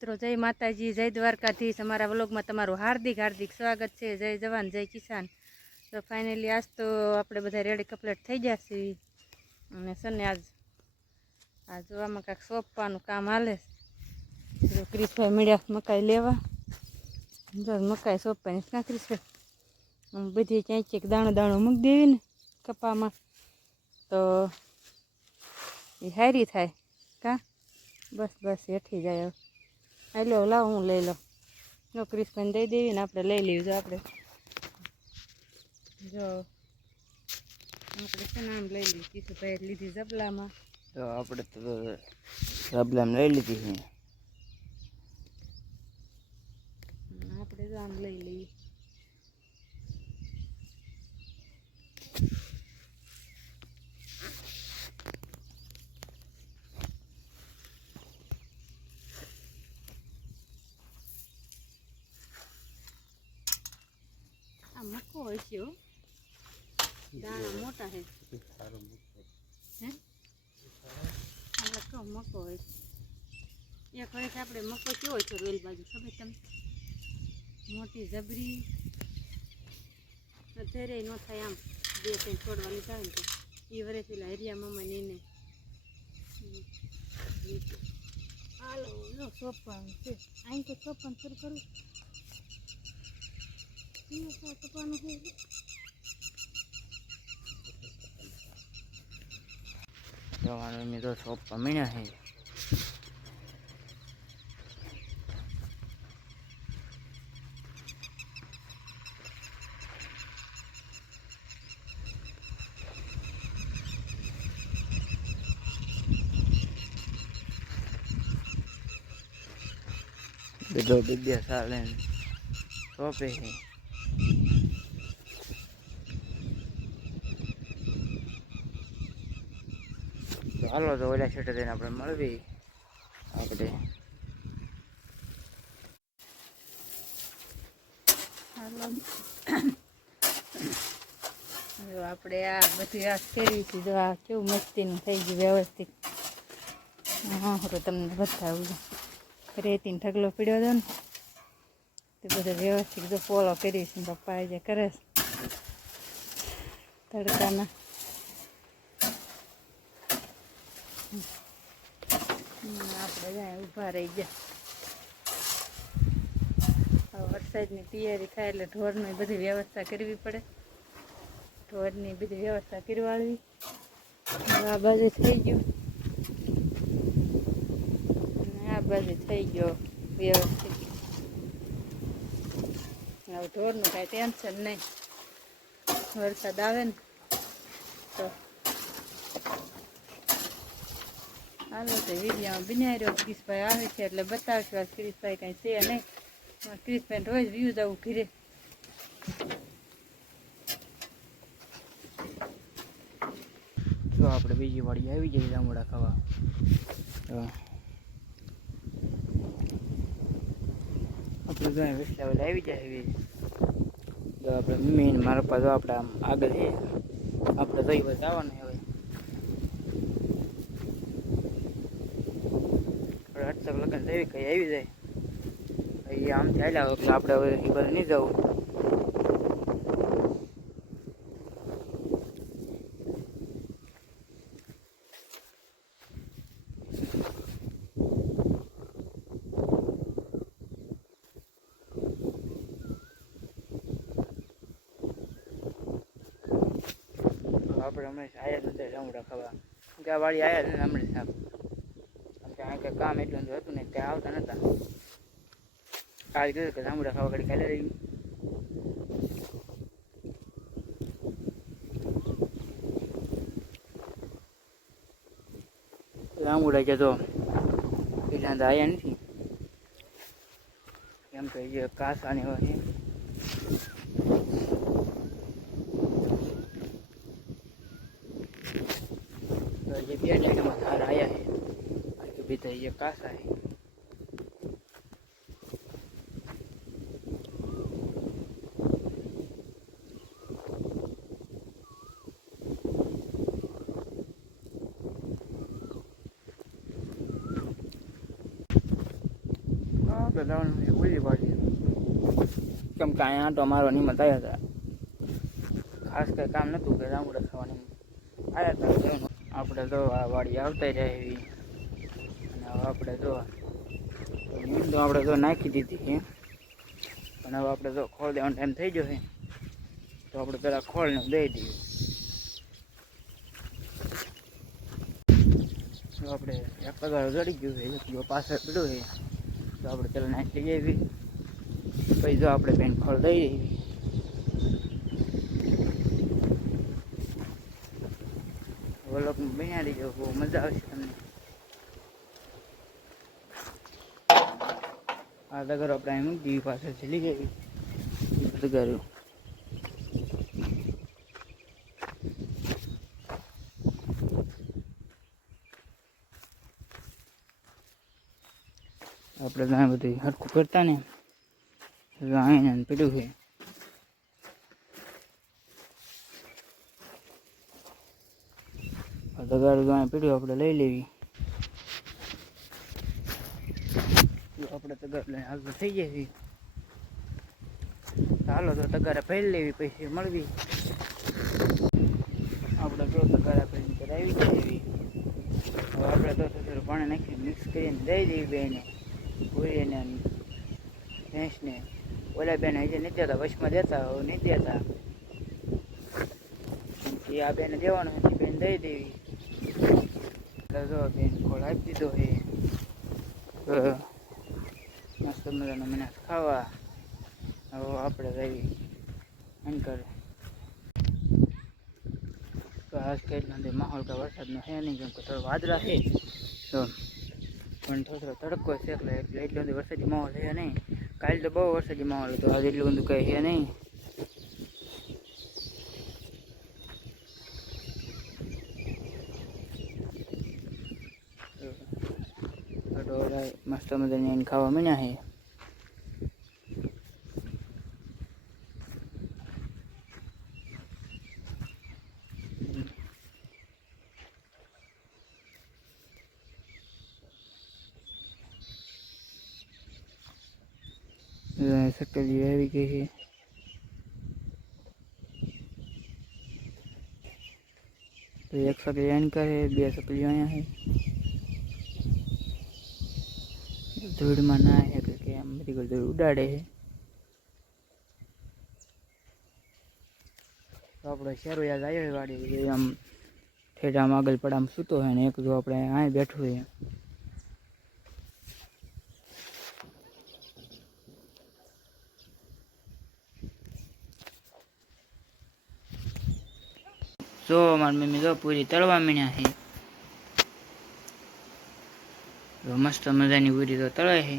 મિત્રો જય માતાજી, જય દ્વારકાધીશ। અમારા વ્લોગમાં તમારું હાર્દિક હાર્દિક સ્વાગત છે। જય જવાન જય કિસાન। તો ફાઇનલી આજ તો આપણે બધા રેડી કમ્પ્લીટ થઈ જશે અને સને આજ જોવામાં કાંઈક સોંપવાનું કામ હાલે છે। ક્રિશભાઈ મળ્યા મકાઈ લેવા, જો મકાઈ સોંપવાની ના ક્રિશભાઈ બધી ક્યાંક ક્યાંક દાણો દાણો મૂકી દેવી ને કપામાં તો એ હારી થાય કા બસ બસ હેઠી જાય। હાલો લાવ હું લઈ લો, જો ક્રિશભાઈને દઈ દેવી ને આપણે લઈ લેવી। જો આપણે છે ને આમ લઈ લીધી કિશુભાઈ લીધી જબલામાં, તો આપણે તો જબલામાં લઈ લીધી છે। આપણે જો આમ લઈ લઈએ। આ મકો હોય છે, દાણા મોટા છે હે, આપણે કહો મકો હોય છે। એક વર્ષ આપણે મકો કેવો છે રોલ બાજુ ખબર તમને, મોટી જબરી અત્યારે ન થાય આમ બે ત્રણ છોડવા લીધા હોય ને તો એ વર્ષ પેલા હરિયા મામા ને હાલો જો સોંપવાનું છે। અહીં તો સોંપવાનું શરૂ કરું કપવાનું છે। જવાનું એમની તો શોપ પમીણ્યા છે। બીજો બીજા સાલે શોપે છે। હાલો તો ઓલા છેટે થઈને આપણે મળવી આપણે જો આપણે આ બધી આ ફેરવી છે। જો આ કેવું મસ્તીનું થઈ ગયું વ્યવસ્થિત। હા તો તમને બતાવું, રેતીનો ઢગલો પીડ્યો હતો ને તે બધો વ્યવસ્થિત જો ફોલો કરીશ ને પપ્પા જે કરે છે તડકાના। આપણે જાય ઊભા રહી ગયા। વરસાદની તૈયારી થાય એટલે ઢોરની બધી વ્યવસ્થા કરવી પડે, ઢોરની બધી વ્યવસ્થા કરવાળવી। આ બાજુ થઈ ગયું અને આ બાજુ થઈ ગયો વ્યવસ્થિત। હવે ઢોરનું કાંઈ ટેન્શન નહીં, વરસાદ આવે ને તો હાલો તો વિડીયોમાં બનાવી રહ્યો। ક્રિશભાઈ આવે છે એટલે બતાવશું આ ક્રિશભાઈ કાંઈ છે નહીં, ક્રિશભાઈ રોજ વ્યૂ જવું ઘરે। તો આપણે બીજી વાડી આવી જઈએ જાંબુડા ખાવા। આપણે જો વેસલા વેલા આવી જાય એવી જો આપણે મમ્મી ને મારા પપ્પા જો આપણે આમ આગળ છે, આપણે જઈ બસ આવવાનું હવે 8 લગન થઈ કઈ આવી જાય એ આમ ચાલ્યા એટલે આપણે હવે એ બધું નહીં જવું। આપણે હમણાં આયા નથી જાંબુડા ખાવા, ત્યાં વાળી આવ્યા છે ને હમણાં સાહેબ ત્યાં કંઈ કામ એટલું હતું ને ત્યાં આવતા નહોતા। કાલ કીધું કે જાંબુડા ખાવા ઘડી ખાલી રહી જાંબુડા કે તો પેલા તો આવ્યા નથી એમ તો એ કાસાની હોય છે। ये भी अटैक में धार आया है और भी तो ये कासा है। આપણે જવાનું છે ઉલ્લી પાડી, કેમ કે અહીંયા આંટો મારવા નિમત આવ્યા હતા, ખાસ કંઈ કામ નહોતું કે જાંબુડા ખાવાની આવ્યા હતા. આપણે તો આ વાડી આવતા રહે એવી, અને હવે આપણે તો મીંડો આપણે તો નાખી દીધી છે, પણ હવે આપણે તો ખોળ દેવાનો ટાઈમ થઈ ગયો છે, તો આપણે પહેલાં ખોળને દઈ દઈએ. તો આપણે એક પગાર ચડી ગયું છે, એક જો પાછળ પડ્યું છે, તો આપણે પહેલાં નાખી લઈ આવી, પછી જો આપણે બેન ખોળ દઈ આવી. વલોકમાં બિહારી જાવ, બહુ મજા આવશે તમને. આ તગારો આપણે અહીં મૂકી દીધી, પાછળ ચલી ગઈ તગારું. આપણે ત્યાં બધું હરખું કરતા ને અહીંયા પીડ્યું છે. તગારું તો અહીંયા પીડ્યું, આપણે લઈ લેવી. આપણે તગાર લઈને આગળ થઈ જઈએ. ચાલો તો તગારા પહેરી લેવી, પછી મળવી. આપણે જો તગારા પહેરીને કરાવી દેવી. હવે આપણે તો થોડું પાણી નાખી મિક્સ કરીને દઈ દેવી બેને, પૂરીને ભેંસને. ઓલા બેન હજી નથી દેતા, વચમાં દેતા, હવે નથી દેતા. આ બેને દેવાનું હતી, બેન દઈ દેવી. જો બેન ખોળ આપી દીધો છે, મસ્ત મજાનો મને ખાવા. હવે આપણે રહી અંકર તો આજ કેટલા નથી માહોલ કે વરસાદનો છે નહીં, કેમ કે થોડો વાદળા છે તો પણ થોડો તડકો છે, એટલે એટલો બધો વરસાદી માહોલ છે નહીં. કાલે તો બહુ વરસાદી માહોલ હતો, આજે એટલું બધું કંઈ છે નહીં. મસ્ત મજાની એને ખાવા મળ્યા છે. સકલી આવી ગઈ છે. તો એક સકલી એન કરે, બે સકલીઓ અહીંયા છે. ધૂળમાં ના છે કે આમ બધી ધૂળ ઉડાડે છે. તો આપણે શેરો યાદ આવ્યો વાડી, આમ ઠેઠામાં આગળ પડામાં સૂતો હોય ને એક જો આપણે અહીં બેઠું છે. જો મારી મમ્મી જો પૂરી તળવા મીણ્યા છે. તો મસ્ત મજાની પૂરી તો તળે છે,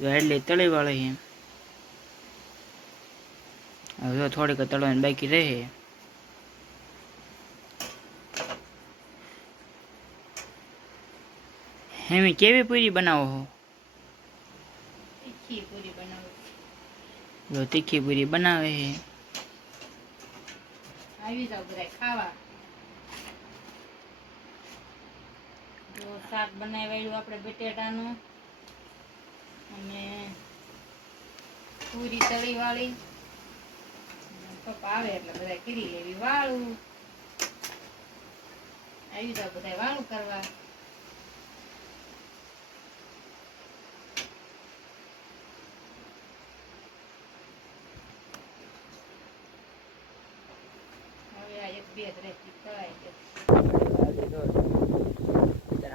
જો એટલે તળી વાળી છે. હવે જો થોડીક તળવાની બાકી રહે. હેમી કેવી પૂરી બનાવો છો? તીખી પૂરી બનાવું. જો તીખી પૂરી બનાવે છે. આવી જાવ બધા ખાવા. જો શાક બનાવ્યું આપણે બટેટાનું, અને પૂરી તળી વાળી. પપ્પા આવે એટલે બધા કરી લેવી વાળું. આવી જાવ બધા વાળું કરવા.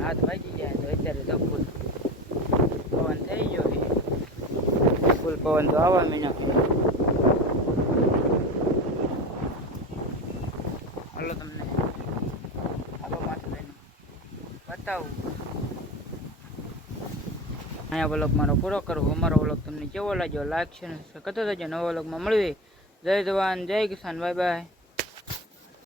હાથ વાગી જાય તો અત્યારે તો ફૂલ પવન થઈ ગયો છે. ફૂલ પવન તો આવવા મીના. હાલો તમને આવા માટે બતાવું. અહીંયા વ્લોગ મારો પૂરો કરવો. અમારો વ્લોગ તમને કેવો લાગ્યો લાઈક છે કરતો જજો. નવો વ્લોગમાં મળીએ. જય જવાન જય કિસાન, બાય બાય.